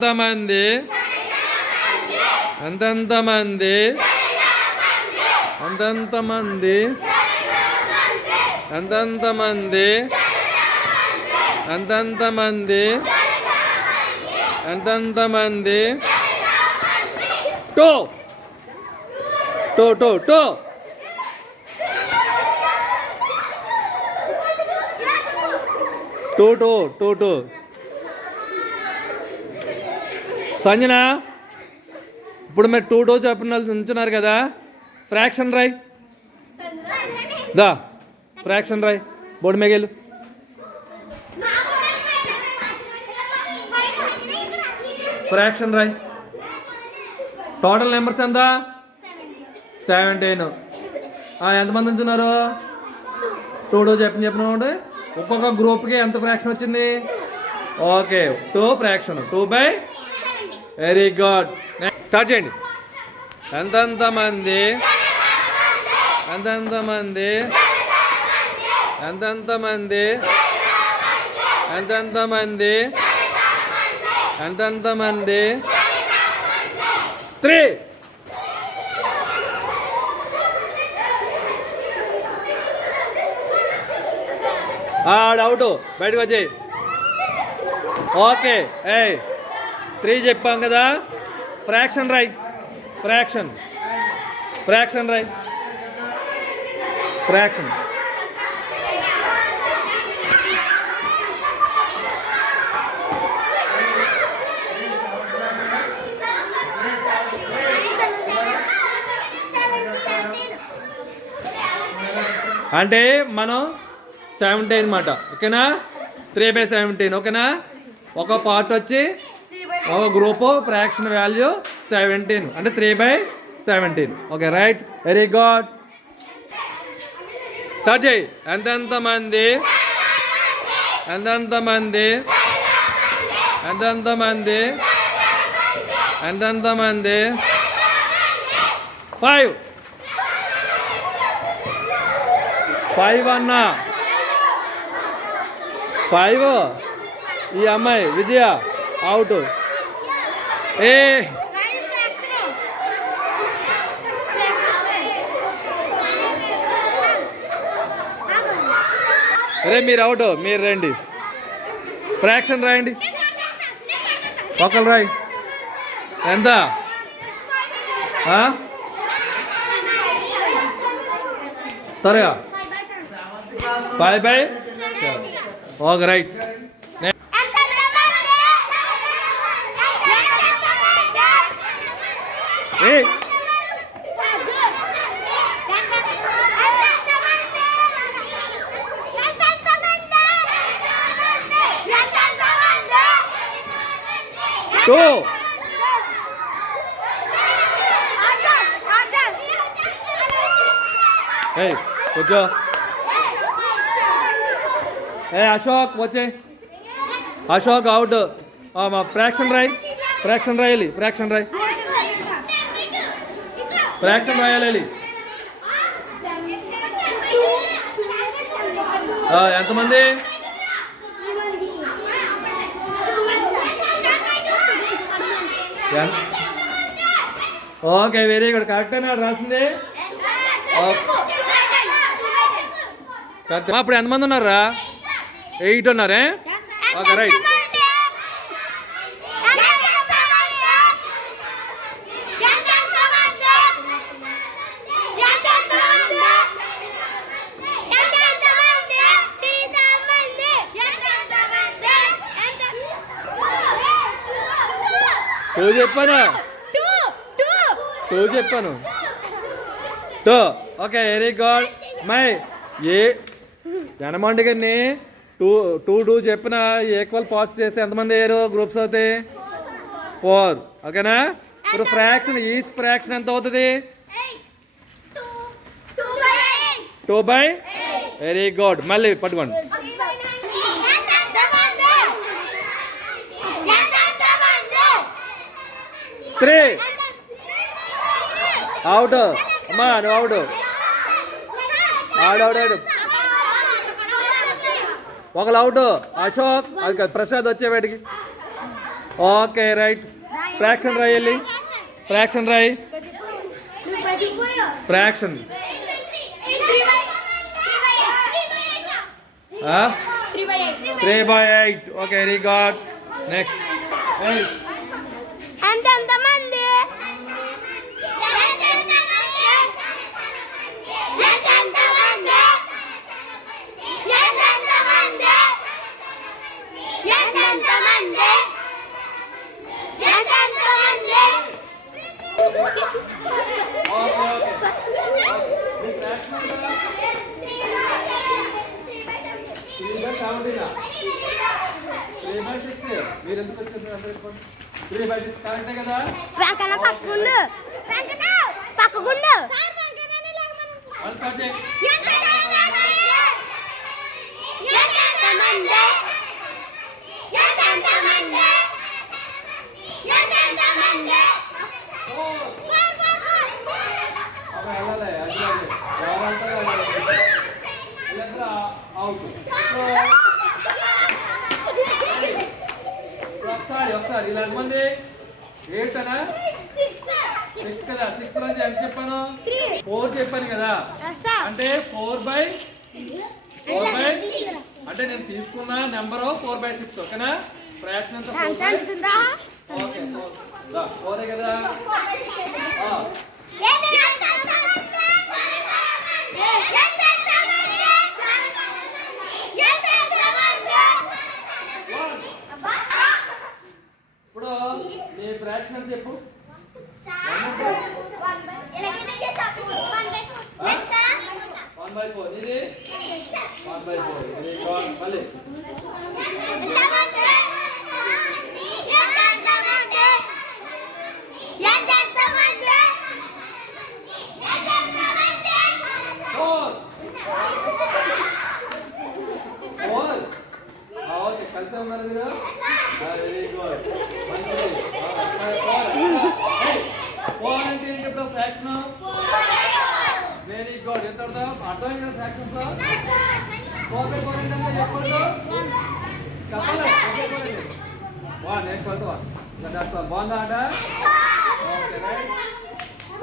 ఎంతమంది ఎంతెంతమంది ఎంతెంతమంది ఎంతెంతమంది ఎంతెంతమంది ఎంతెంతమంది two two two two two two two two Sanjana ఇప్పుడు మీరు 2 2 చెప్పిన ఉంచున్నారు కదా ఫ్రాక్షన్ రాయ్ దా ఫ్రాక్షన్ రాయ్ బోర్డు మేఘేలు ఫ్రాక్షన్ రాయ్ టోటల్ నెంబర్స్ ఎంత 17 ఎంతమంది ఉంచున్నారు 2 2 చెప్పిన ఒక్కొక్క గ్రూప్కి ఎంత ఫ్రాక్షన్ వచ్చింది okay 2 fraction 2/. Very good start చేయండి ఎంతెంతమంది ఎంతెంతమంది ఎంతెంతమంది ఎంతెంతమంది ఎంతెంతమంది 3 డౌట్ బయటకు వచ్చేయి ఓకే 3 చెప్పాం కదా ఫ్రాక్షన్ రాయ్ ఫ్రాక్షన్ ఫ్రాక్షన్ రాయ్ ఫ్రాక్షన్ అంటే మనం 17 అన్నమాట ఓకేనా 3/17 ఓకేనా ఒక పార్ట్ వచ్చి ఒక గ్రూప్ ఫ్రాక్షన్ వాల్యూ 17 అంటే 3/17 okay right very good start చేయి ఎంతెంతమంది ఎంతెంతమంది ఎంతెంతమంది ఎంతెంతమంది 5 అన్నా 5 ఈ అమ్మాయి విజయ అవుట్ అరే మీరు అవుట్ మీరు రండి ఫ్రాక్షన్ రాయండి ఒకరు రాయి ఎంత త్వరగా 5/7 ఓకే రైట్ టూ కూర్చో అశోక్ వచ్చే అశోక్ అవుట్ ఫ్రాక్షన్ రాయ్ ఫ్రాక్షన్ రాయాలి ఫ్రాక్షన్ రాయ్ ఫ్రాక్షన్ రాయాలి ఎంతమంది ఓకే వెరీ గుడ్ కరెక్ట్ అన్నాడు రాసింది అప్పుడు ఎంతమంది ఉన్నారా 8 ఉన్నారే ఓకే రైట్ చెప్పాను 2 చెప్పాను 2 ఓకే వెరీ గుడ్ మై జనమండి గారిని 2 చెప్పిన ఈక్వల్ పార్ట్స్ చేస్తే ఎంతమంది అయ్యారు గ్రూప్స్ అవుతాయి 4 ఓకేనా ఇప్పుడు ఫ్రాక్షన్ ఈచ్ ఫ్రాక్షన్ ఎంత అవుతుంది 2/8 వెరీ గుడ్ మళ్ళీ పట్టుకోండి త్రీ అవుట్ అమ్మా నువ్వు అవుట్ ఆడాడు ఒకళ్ళు అవుట్ అశోక్ అది ప్రసాద్ వచ్చే వాడికి ఓకే రైట్. ఫ్రాక్షన్ రాయాలి. ఫ్రాక్షన్ రాయి. Fraction 3/8. Okay very good. Next ఎంతమంది మీరు ఎందుకు వచ్చారు? 3/6 కరెక్టే కదా? వెంకన్న పక్కగుండు. పక్కగుండు. ఒకసారి ఇలా ఎంతమంది? 8 అనా? 6 కదా? 6 నుంచి ఎంత చెప్పాను? 4 చెప్పాను కదా? అంటే 4/4 అంటే నేను తీసుకున్న నెంబరు 4/6. ఓకేనా? ప్రయత్నం ఓకే 4 కదా? ఇప్పుడు నీ ప్రయత్నం చెప్పు. 1/4 ఇది 1/4 మళ్ళీ ఓకే కలిసి ఉన్నారు మీరు. Very good. మంచిది. 4 అంటే ఏంటి? ఇప్పుడు ఫ్రాక్షన్. Very good. ఎంత అర్థమైంది కదా ఫ్రాక్షన్స్ లో? 4/4 అంటే చెప్పండి. చెప్పండి. 1 బాగుందా ఆట? Okay right.